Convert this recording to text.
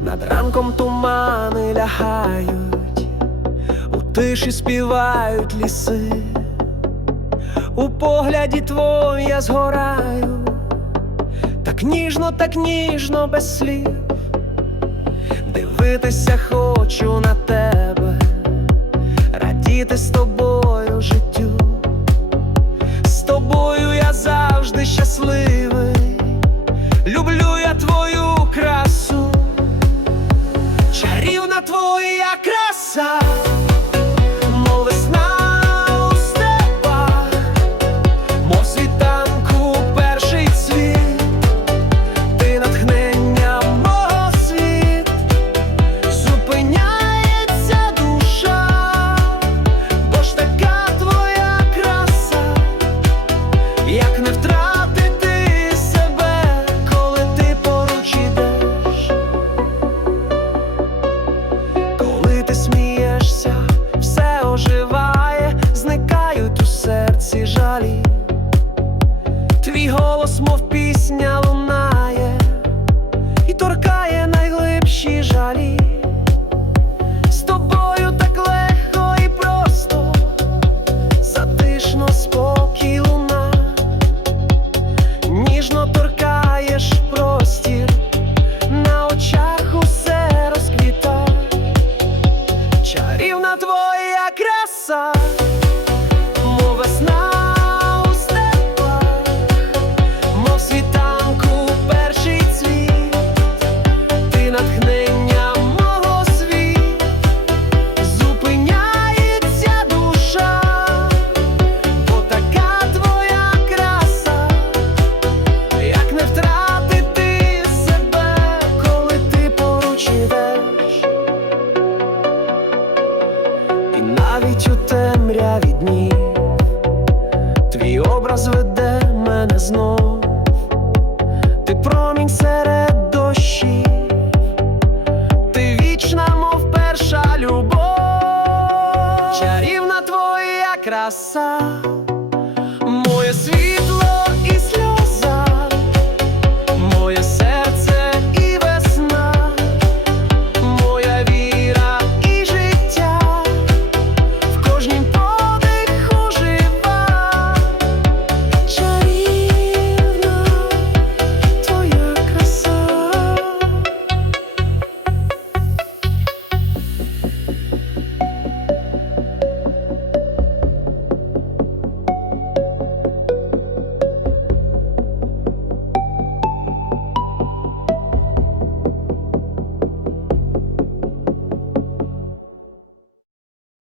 над ранком тумани лягають, у тиші співають ліси, у погляді твоє я згораю, так ніжно, так ніжно без слів, дивитися хочу на тебе, радіти з тобою. навіть у темряві дні, твій образ веде мене знов, ти промінь серед дощі, ти вічна, мов перша любов, чарівна твоя краса, моє світло